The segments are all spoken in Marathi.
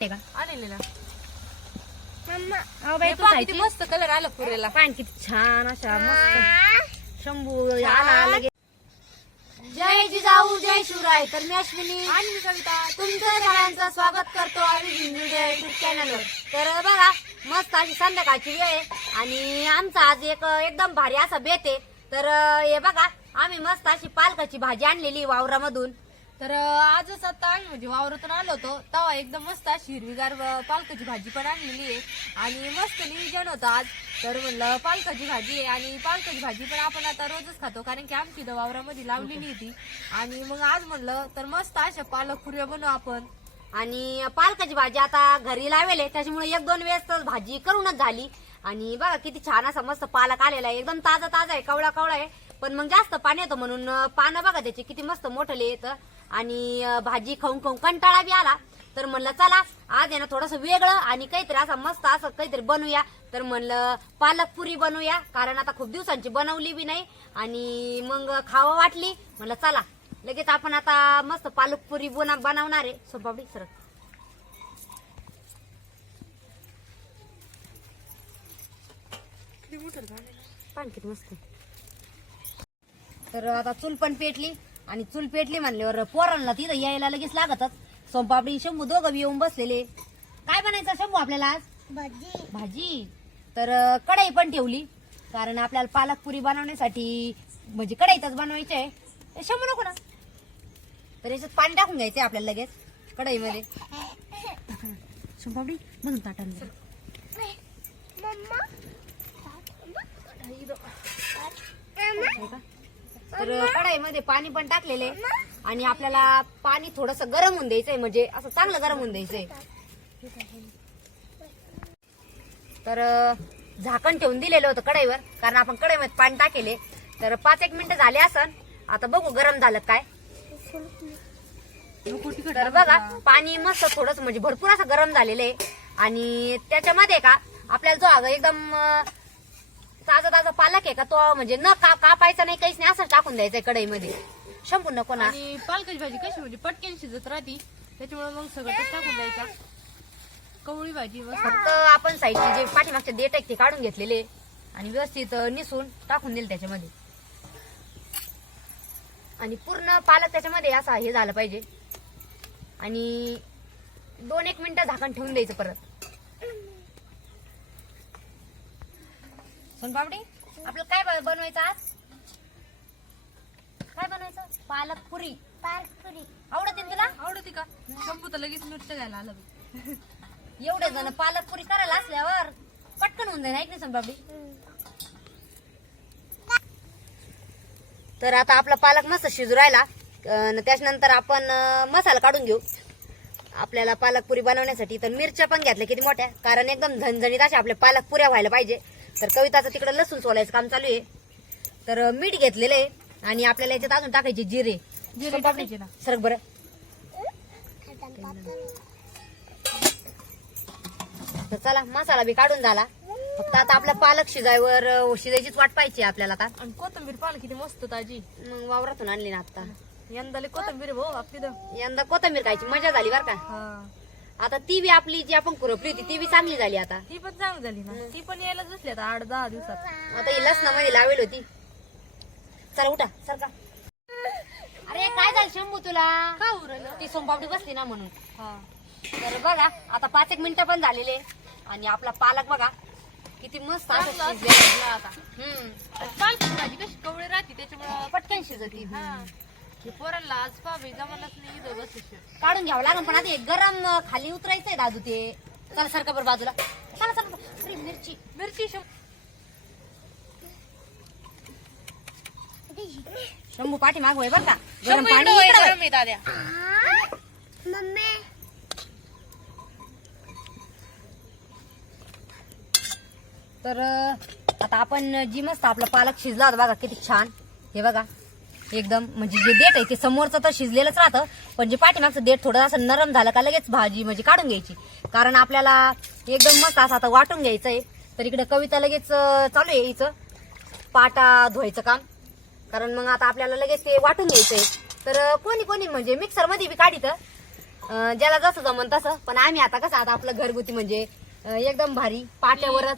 का आलेले अहो बाई तू किती खायची? मस्त कलर आला पुरेला. पान किती छान अशा मस्त शंभू आला लगे जय जिजाऊ जय शिवराय. तर मी अश्विनी. आणि मी कविता. तुमचं सगळ्यांचं स्वागत करतो आम्ही हिंदू जय युट्यूब चॅनलवर तर बघा मस्त अशी संध्याकाळची वेळ आहे. आणि आमचा आज एक एकदम भारी असा बेत आहे. तर हे बघा आम्ही मस्त अशी पालकाची भाजी आणलेली वावरामधून. तर आजच आता आम्ही म्हणजे वावरातून आलो होतो. तेव्हा एकदम मस्त अशी हिरवीगार पालकाची भाजी पण आणलेली आहे. आणि मस्त नियोजन होतं आज. तर म्हणलं पालकाची भाजी आहे. आणि पालकाची भाजी पण आपण आता रोजच खातो कारण की आमची इथं वावरामध्ये लावलेली होती. आणि मग आज म्हणलं तर मस्त अशा पालक पुऱ्या बनवू आपण. आणि पालकाची भाजी आता घरी लावेल त्याच्यामुळे एक दोन वेळेस तर भाजी करूनच झाली. आणि बघा किती छान असा मस्त पालक आलेला आहे. एकदम ताजा ताजा आहे कवळा कवळा आहे. पण मग जास्त पाणी येतं म्हणून पानं बघा त्याचे किती मस्त मोठले येतं. आणि भाजी खाऊन खाऊन कंटाळा बी आला. तर म्हणलं चला आज आहे ना थोडस वेगळं आणि काहीतरी असं मस्त असं काहीतरी बनवूया. तर म्हणलं पालक पुरी बनवूया. कारण आता खूप दिवसांची बनवली बी नाही. आणि मग खावं वाटली. म्हणलं चला लगेच आपण आता मस्त पालक पुरी बना बनवणार आहे. सोपापडी सर किती मस्त. तर आता चूल पण पेटली. आणि चूल पेटली म्हणल्यावर पोरांना तिथं यायला लगेच लागतच. सोमपापडी शंभू दोघं येऊन बसलेले. काय बनायचं शंभू आपल्याला आज? भाजी. भाजी. तर कढई पण ठेवली. कारण आपल्याला पालक पुरी बनवण्यासाठी म्हणजे कढईतच बनवायची आहे. शंभू नको ना. तर याच्यात पाणी टाकून घ्यायचंय आपल्याला लगेच कढईमध्ये. शंपापडी म्हणून ताटान जरा. मम्मा? तर कढाईमध्ये पाणी पण टाकलेले. आणि आपल्याला पाणी थोडस गरम होऊन द्यायचंय म्हणजे असं चांगलं गरम होऊन द्यायचंय. तर झाकण ठेवून दिलेलं होतं कढईवर कारण आपण कढईमध्ये पाणी टाकेले. तर पाच एक मिनिटं झाले असन. आता बघू गरम झालं काय. तर बघा पाणी मस्त थोडस म्हणजे भरपूर असं गरम झालेलं आहे. आणि त्याच्यामध्ये का आपल्याला जो अगं एकदम आहे का तो? म्हणजे न का कापायचा नाही काहीच नाही असं टाकून द्यायचंय कढईमध्ये. शंभू नको ना. आणि पालकाची भाजी कशी म्हणजे पटकन शिजत राहती त्याच्यामुळे मग सगळं ते टाकून द्यायचा. कवळी भाजी मस्त फक्त आपण साईडचे जे पाठीमागचे देठ आहेत ते काढून घेतलेले. आणि व्यवस्थित निसून टाकून दिले त्याच्यामध्ये. आणि पूर्ण पालक त्याच्यामध्ये असा हे झालं पाहिजे. आणि दोन एक मिनिटं झाकण ठेवून द्यायचं परत. सोनपापडी? आपलं काय बनवायचं आज? काय बनवायचं? पालक पुरी पारपुरी आवडते तुला? आवडते का? शंभू तर लगेच मिरच्या घ्यायला आलं. एवढे जण पालक पुरी करायला असल्यावर पटकन होऊन जाईल ऐक नाही सोनपापडी तर आता आपला पालक मस्त शिजू राहिला. अन त्याच्यानंतर आपण अं, मसाला काढून घेऊ. आपल्याला पालक पुरी बनवण्यासाठी तर मिरच्या पण घेतल्या किती मोठ्या. कारण एकदम झणझणीत अशा आपल्या पालक पुऱ्या व्हायला पाहिजे. तर कविताचं तिकडे लसूण सोलायचं काम चालू आहे. तर मीठ घेतलेलं आहे आणि आपल्याला याच्यात अजून टाकायचे जिरे. जिरे टाकायचे ना. सरक बरं. तर चला मसाला बी काढून झाला. फक्त आता आपला पालक शिजायवर शिजायचीच वाट पाहिजे आपल्याला आता. आणि कोथंबीर पाहिलं किती मस्त ताजी. मग वावरातून आणली ना आता यंदाले कोथंबीर भाऊ आपली यंदा कोथंबीर खायची मजा झाली बरं का. हा. आता ती बी आपली जी आपण खुरपली होती ती बी चांगली झाली आता. ती पण चांगली झाली ना. ती पण यायलाच बसली आता आठ दहा दिवसात. आता ही लसणामध्ये लावेल होती. चला उठा सरका अरे काय झालं शंभू तुला? का उरलं? ती सोमपापडी बसली ना म्हणून. हा. तर बघा आता पाच एक मिनिटं पण झालेले. आणि आपला पालक बघा किती मस्त असं चांगला शिजलेला. आहे. शिजला आता. हम्म. पालकाची भाजी कशी कवळी राहते त्याच्यामुळे पटकन शिजती हा. हे नाही काढून घ्यावं लागेल पण आता हे गरम अं, खाली उतरायचंय दादू ते. चला सरका बरं बाजूला. चला चला अरे मिरची. मिरची शं- शंभू पाठी मागवय बरं का? गरम शंभू पाणी इकडं वळ, इकडं वळ. गरम आहे दाद्या. मम्मी. तर अं, आता आपण जी मस्त आपला पालक शिजला होता बघा किती छान. हे बघा. एकदम म्हणजे जे देठ आहे ते समोरचं तर शिजलेलंच राहतं पण जे पाठीमागचं देठ थोडं असं नरम झालं का लगेच भाजी म्हणजे काढून घ्यायची. कारण आपल्याला एकदम मस्त असं आता वाटून घ्यायचं आहे तर इकडे कविता लगेच चालू आहे हिचं पाटा धुवायचं काम. कारण मग आता आपल्याला लगेच ते वाटून घ्यायचंय. तर अं, कोणी कोणी म्हणजे मिक्सरमध्ये बी काढित. ज्याला जसं जमन तसं. पण आम्ही आता कसं आता आपलं घरगुती म्हणजे एकदम भारी. पाट्यावरच.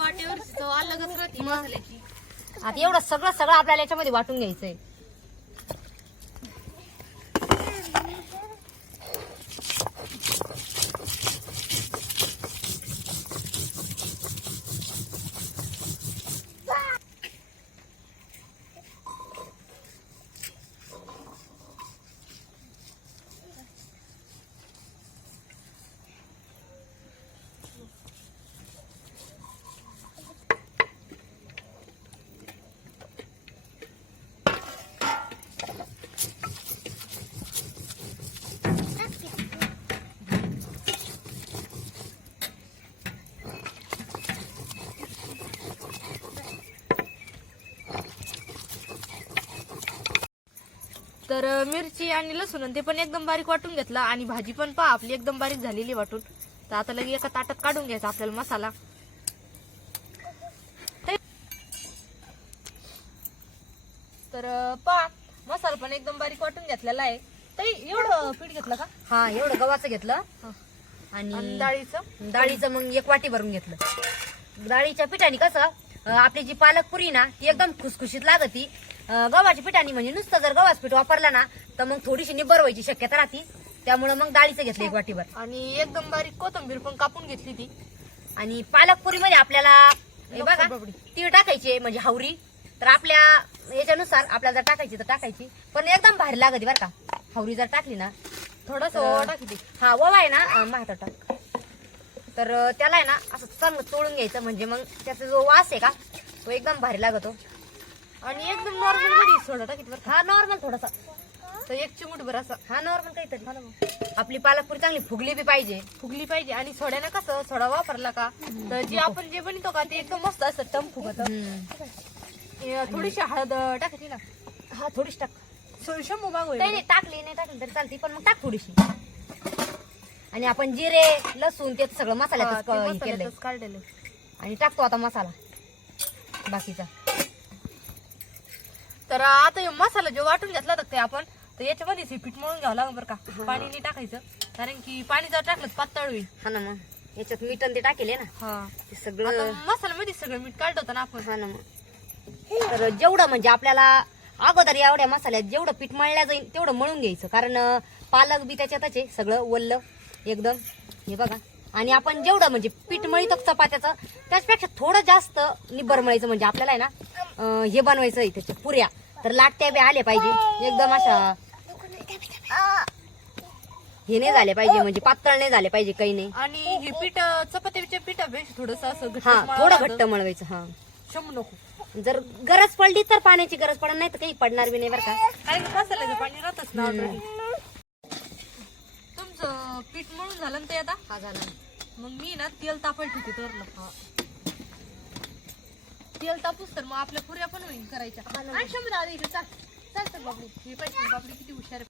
मसाल्याची. आता एवढं सगळं सगळं आपल्याला याच्यामध्ये वाटून घ्यायचंय. तर मिरची आणि लसूण ते पण एकदम बारीक वाटून घेतलं आणि भाजी पण पहा आपली एकदम बारीक झालेली वाटून. तर आता लगे एका ताटात काढून घ्यायचा आपल्याला मसाला. तर पहा मसाला पण एकदम बारीक वाटून घेतलेला आहे. ताई एवढं पीठ घेतलं का? हा एवढं गव्हाचं घेतलं. आणि डाळीचं? डाळीचं मग एक वाटी भरून घेतलं. डाळीच्या पिठाने कसं आपली जी पालक पुरी ना ती एकदम खुसखुशीत लागती. गव्हाच्या पिठाने म्हणजे नुसतं जर गव्हाचं पीठ वापरला ना तर मग थोडीशी निब्बर व्हायची शक्यता राहती. त्यामुळे मग डाळीचं घेतलं एक वाटीभर. आणि एकदम बारीक कोथिंबीर पण कापून घेतली ती. आणि पालक पुरीमध्ये आपल्याला हे बघा. तीळ टाकायची म्हणजे हावरी. तर आपल्या याच्यानुसार आपल्याला जर टाकायची तर टाकायची. पण एकदम भारी लागते बरं का. हावरी जर टाकली ना थोडस तर- टाकी ती. हा ओवा आहे ना माहिती टाक. तर त्याला आहे ना असं चांगलं तोडून घ्यायचं म्हणजे मग त्याचा जो वास आहे का तो एकदम भारी लागतो. आणि एकदम नॉर्मलमध्ये सोडा टाकी बरं हा नॉर्मल थोडासा. तर एक चिमूट भर असं. हा नॉर्मल काहीतरी. आपली पालकपुरी चांगली फुगली बी पाहिजे. फुगली पाहिजे. आणि सोड्यानं कसं सोडा वापरला का तर जे आपण जे बनवतो का ते एकदम मस्त असतं टम फुगत. थोडीशी हळद टाकायची ना हा थोडीशी टाक. सो- शंभू मागू काही नाही टाकली नाही टाकली तरी चालते पण मग टाक थोडीशी. आणि आपण जिरे लसूण ते सगळं मसाल्यातच क- हे केलंय. काढलेलं आणि टाकतो आता मसाला. बाकीचा. तर आता हे मसाला जो वाटून घेतला होता ते आपण तर याच्यामध्येच हे पीठ मळून घ्यावं लागेल बरं का. पाणी नाही टाकायचं. कारण की पाणी जर टाकलं तर पातळ होईल. हा ना मग. याच्यात मीठ आणि ते टाकेले ना. हा. ते आता सगळं मसाल्यामध्ये सगळं मीठ काढलं होतं ना आपण. हा ना मग. तर जेवढं म्हणजे आपल्याला अगोदर एवढ्या मसाल्यात जेवढं पीठ मळल्या जाईल तेवढं मळून घ्यायचं. कारण अं, पालक बी त्याच्यातच आहे सगळं वल्ल एकदम. हे बघा. आणि आपण जेवढं म्हणजे पीठ मळीतो चपात्याचं त्याच्यापेक्षा थोडं जास्त निब्बर मळायचं म्हणजे आपल्याला आहे ना अं, हे बनवायचं आहे त्याच्या पुऱ्या. तर लाटत्या बी आल्या पाहिजे. एकदम अशा हे नाही झाले पाहिजे म्हणजे पातळ नाही झाले पाहिजे काही नाही. आणि हे पीठ चपातीच्या पिठापेक्षा थोडस असं घट्ट हा थोडं. घट्ट मळवायचं हा. शंभू नको. जर गरज पडली तर पाण्याची गरज पडत नाही तर काही पडणार बी नाही बरं का. कारण की मसाल्याचं पाणी राहतच ना. तुमचं पीठ मळून झालं ना ते आता? हा झाला मग मी ना तेल तापायला ठेवते तर तेल तापूस तर मग आपल्या पुऱ्या पण होईल करायच्या. आणि शंभर इथे चाल. चाल तर बाबडी. ही पाहिजे बाबडी किती हुशार आहे.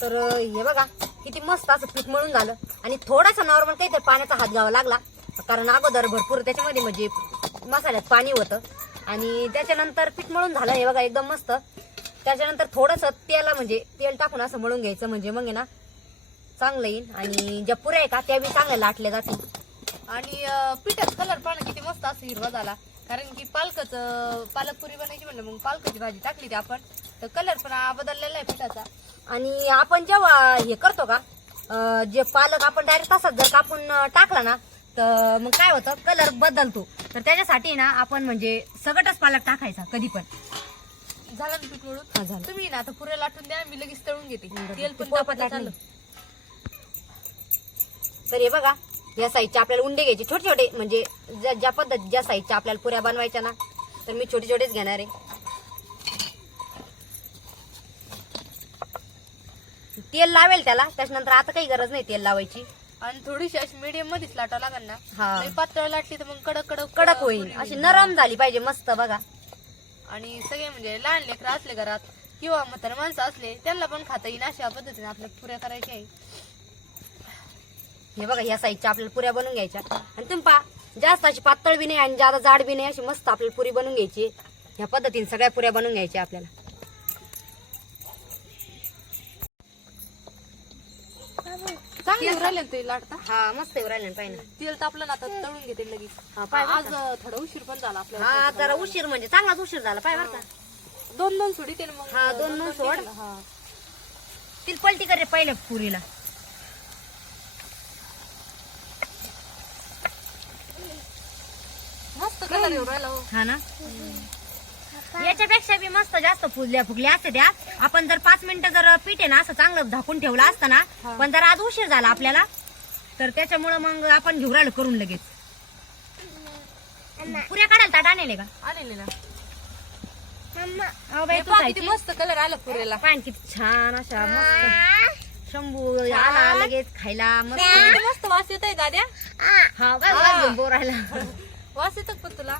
तर हे बघा किती मस्त असं पीठ मळून झालं. आणि थोडासा नॉर्मल काहीतरी पाण्याचा हात घ्यावा लागला. कारण अगोदर भरपूर त्याच्यामध्ये म्हणजे मसाल्यात पाणी होतं. आणि त्याच्यानंतर पीठ मळून झालं हे बघा एकदम मस्त. त्याच्यानंतर थोडंसं तेला म्हणजे तेल टाकून असं मळून घ्यायचं म्हणजे मग आहे ना चांगलं येईल. आणि ज्या पुऱ्या आहे का त्या बी चांगल्या लाटल्या जातील. आणि अं, पिठाचा कलर पण किती मस्त असं हिरवा झाला. कारण की पालकच पालक पुरी बनायची म्हणलं मग पालकाची भाजी टाकली ती आपण. तर कलर पण बदललेला आहे पिठाचा. आणि आपण जेव्हा हे करतो का अं, जे पालक आपण डायरेक्ट तसाच जर कापून अं, टाकला ना तर मग काय होतं? कलर बदलतो. तर त्याच्यासाठी ना आपण म्हणजे सगटच पालक टाकायचा कधी पण. झालं ना पीठ हा झालं. तुम्ही ना आता पुऱ्या लाटून द्या मी लगेच तळून घेते. तेल पण पोळपाट तापलं लाटणी. झालं तर हे बघा या साईजचे आपल्याला उंडे घ्यायचे छोटे छोटे म्हणजे ज्या ज्या पद्धत ज्या साईजच्या आपल्याला पुऱ्या बनवायच्या ना तर मी छोटे छोटेच घेणार आहे. तेल लावेल त्याला त्याच्यानंतर आता काही गरज नाही तेल लावायची. आणि थोडीशी अशी मीडियम मध्येच लाटावं लागेल ना. हा. लई पातळ लाटली तर मग कडक कडक कडक होईल. अशी नरम झाली पाहिजे मस्त बघा. आणि सगळे म्हणजे लहान लेकरं असले घरात किंवा म्हातारे माणसं असले त्यांना पण खाता येईल अशा पद्धतीने आपल्या पुऱ्या करायच्या आहे हे बघा या साईजच्या आपल्याला पुऱ्या बनवून घ्यायच्या. आणि तुम्ही पहा जास्त अशी पातळ बी नाही आणि जादा जाड बी नाही अशी मस्त आपल्याला पुरी बनवून घ्यायची. ह्या पद्धतीने सगळ्या पुऱ्या बनवून घ्यायच्या आपल्याला. लाटता हा मस्त येऊ राहिले पाहिजे तेल तापलं ना आता तळून घेते लगेच. पाय बरं आज अं, थोडा उशीर पण झाला आपल्याला हा जरा उशीर म्हणजे चांगलाच उशीर झाला पाय बरं का. दोन दोन सोडी ते मग. हा, दोन दोन सोड. हा. तिला पलटी करे पहिल्या पुरीला. मस्त कलर येऊ राहिला हो. हा ना? याच्यापेक्षा बी मस्त जास्त फुगल्या फुगल्या असते त्या. आपण जर पाच मिनिटं जर पीठ आहे ना असं चांगलं झाकून ठेवलं असतं ना पण जर आज उशीर झाला आपल्याला तर त्याच्यामुळं मग आपण घेऊन राहिलो करून लगेच. पुऱ्या काढायला ताट आणले का? आलेले ना. मम्मा अहो बाई, हे तू पहा खायची? किती मस्त कलर आला पुरेला पान किती छान अशा मस्त शंभू आला लगेच खायला मस्त. मस्त वास येत आहे दाद्या हा काय वास घेऊन बोर राहिला. वास येतो पण तुला?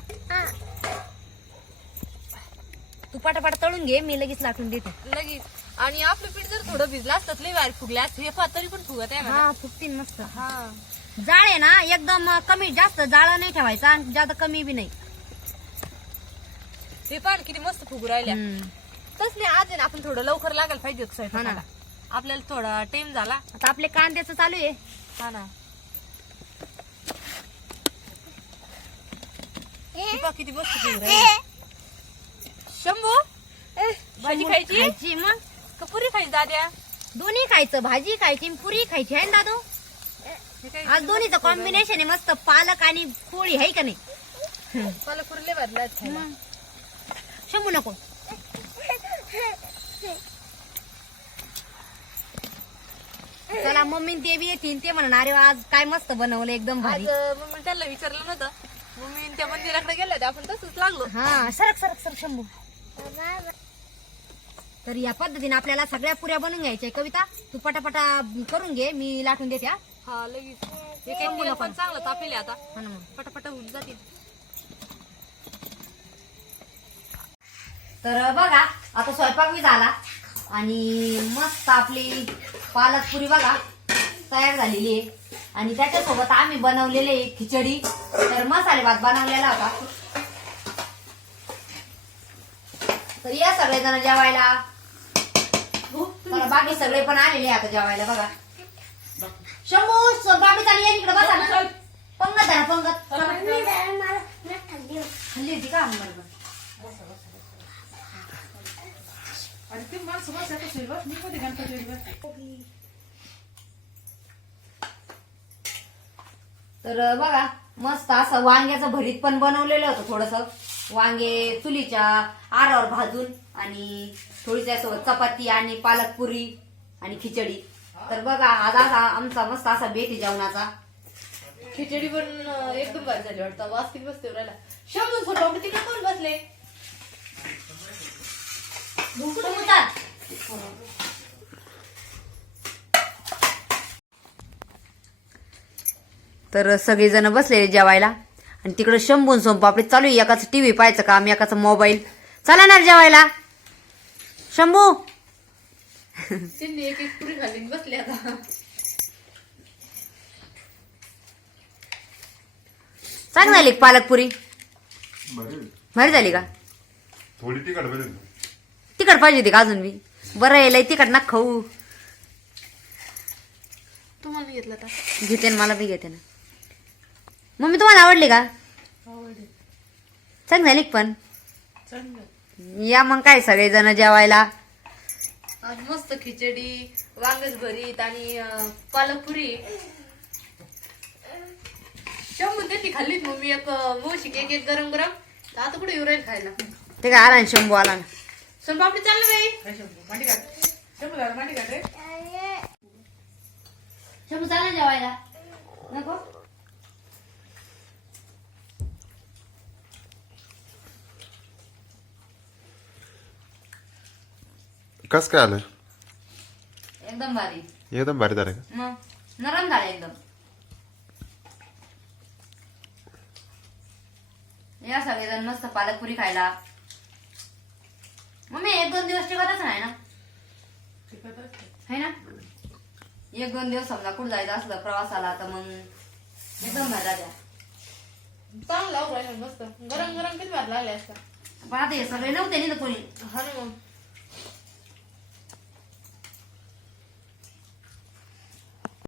तू पटापट तळून घे मी लगेच लाटून देते. लगेच. आणि आपलं पीठ जर थोडं भिजलं असतं लई बाहेर फुगल्या असतं. हे पहा तरी पण फुगत आहे. हा फुगतीन मस्त. हा. जाळ आहे ना एकदम कमी जास्त जाळ नाही ठेवायचा आणि जास्त कमी बी नाही. हे पण किती मस्त फुगू राहिल्या. हम्म. तस नाही आज आहे ना आपण थोडं लवकर लागायला पाहिजे स्वयंपाकाला. आपल्याला थोडा टाइम झाला. आता आपले कांद्याचं चालू आहे. हा ना. पहा किती शंभू भाजी खायची? खायची मग? का पुरी खायची दाद्या? दोन्ही खायचं भाजी खायची पुरी खायची आहे ना दादू? हे काय आज दोन्हीचं कॉम्बिनेशन आहे मस्त पालक आणि पोळी आहे का नाही? मला बदला मग. शंभू नको. चला मम्मी ते बी येतील ते म्हणणार अरे आज काय मस्त बनवलं एकदम भारी. आज मग त्याला विचारलं नव्हतं. मग मी त्या मंदिराकडे गेले होते आपण तसंच लागलो. हा सरक सरक सरक शंभू. तर या पद्धतीने आपल्याला सगळ्या पुऱ्या बनवून घ्यायच्या. कविता तू पटापटा करून घे मी लाटून देते हा. हा लगेच. हे काय तेल पण चांगलं तापेले आता. हा ना मग. पटापट होऊन जातील. तर बघा आता स्वयंपाक बी झाला. आणि मस्त आपली पालक पुरी बघा. तयार झालेली आहे. आणि त्याच्यासोबत आम्ही बनवलेले आहे खिचडी. तर मसाले भात बनवलेला होता. तर या सगळेजण जेवायला. बाकी सगळे पण आलेले आता जेवायला बघा. शंभू बाबी चालली या तिकडे बसा पंगत आहे पंगत. खाल्ली होती का बरोबर तर बघा मस्त असं वांग्याचं भरीत पण बनवलेलं होतं थोडस. वांगे चुलीच्या आरावर भाजून आणि थोडी त्यासोबत चपाती आणि पालक पुरी आणि खिचडी. तर बघा आज असा आमचा मस्त असा बेत आहे जेवणाचा. खिचडी पण एकदम भारी झाली वाटतं. किती बसते राहिला. शंभू फोटो तिकडे कोण बसले कुठं मुतात? तर सगळेजण बसलेले जेवायला. आणि तिकडे शंभून सोमपापडी चालू आहे. एकाच टीव्ही पाहायचं काम एकाचा मोबाईल चला ना जेवायला. शंभू. त्यांनी एक एक पुरी खाल्ली आणि बसले आता. चांग झाली का पालकपुरी भारी. झाली का? थोडी तिखट तिखट पाहिजे होती का अजून मी बरं यायला तिखट ना खाऊ. तुम्हाला घेतलं घेते ना मला बी घेते ना. मम्मी तुम्हाला आवडली का? चांग झाली पण? या मग काय सगळेजण जेवायला? आज मस्त खिचडी वांगच भरीत आणि अं, पालक पुरी शंभू त्यांनी खाल्लीत मग मी एक मोशी एक एक गरम गरम. आता कुठे येऊ राहील खायला? ते काय आला ना शंभू आला ना. सोन पापडी चाललं बाई. शंभू चाला जेवायला. नको. कस काय आलं? एकदम भारी. एकदम भारी झालं का? मग नरम झालं एकदम. या सगळेजण मस्त पालकपुरी खायला. मम्मी एक दोन दिवस टिकतच नाही ना? है ना? एक दोन दिवस समजा कुठं जायचं असलं प्रवासाला तर मग एकदम भारी राजा चांगलं मस्त. गरम गरम किती भार लागले असता. पण आता हे सगळे नव्हते नाही तर कोणी? हा ना मग.